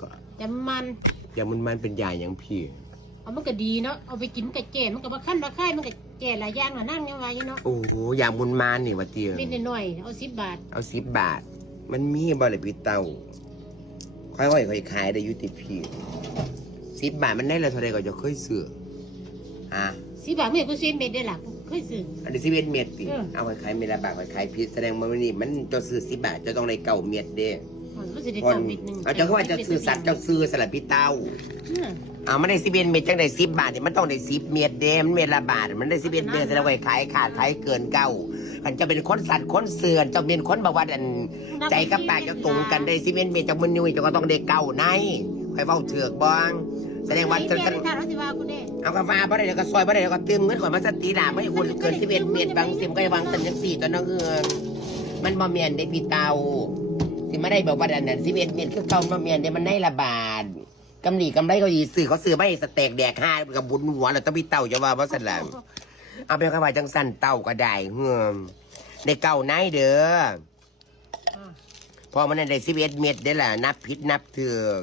ก่อน ยำมัน ยามันเป็นยาอย่างพี่ เอามันก็ดีเนาะเอาไปกินกับแก่มันก็มาขั้นมาค่ายมันก็แก่หลายอย่างน่ะนั่งยังไงเนาะ โอ้โหยามุนมันนี่ว่าเตียง นิดหน่อยเอา10 บาท เอา10 บาท มันมีบ่เลยพี่เต้าค่อยขายได้อยุติพี่10 บาทมันได้ละเท่าไรก็จะเคยซื้อ10 บาทเมื่อกูซื้อเม็ดได้หลักเคยซื้อ อันนี้11 เม็ดติเอาไปขายเม็ดละบาทไปขายพิษแสดงว่ามันนี่มันจะซื้อ10 บาทจะต้องได้9 เม็ดเด้ มันสิได้ คน เม็ดนึง เอาจะว่าจะซื้อสัตว์จะซื้อสลับพี่เต้าเอามันได้11 เม็ดจังได้10 บาทเนี่ยมันต้องได้10 เม็ดเด้มันเม็ดละบาทมันได้11 เม็ดแสดงว่าขายขาดขายเกินเก้าอันจะเป็นคนสัตว์คนเสือนจะเป็นคนบอกว่าอันใจกับปากจะตรงกันได้11 เม็ดจากมันยุ่ยจะก็ต้องได้เก้าในใครเฝ้าเถือกบ้างแสดงว่าฉันเอากาแฟบ่ได้แล้วก็ซอยบ่ได้แล้วก็เติมเงินก่อนมาสติด่าไม่อุ่นเกิน11 เม็ดบางสิมก็วางตันจัง4ตัวน้องเอือนมันบ่เมียนได้พี่เต้าที่ไม่ได้บอกว่าอันนั้น11 เม็ดคือเก่าบ่เมียนได้มันได้ละบาทกำไรเขาดีซื้อเขาซื้อไม่สเต็กแดก5กับบุญหัวแล้วต้องพี่เต้าจะว่าบ่สั่นล่ะเอาไปเข้าไปจังสั่นเต้าก็ได้ในเก่าไหนเด้อพอมันได้11 เม็ดได้ล่ะนับผิดนับถูก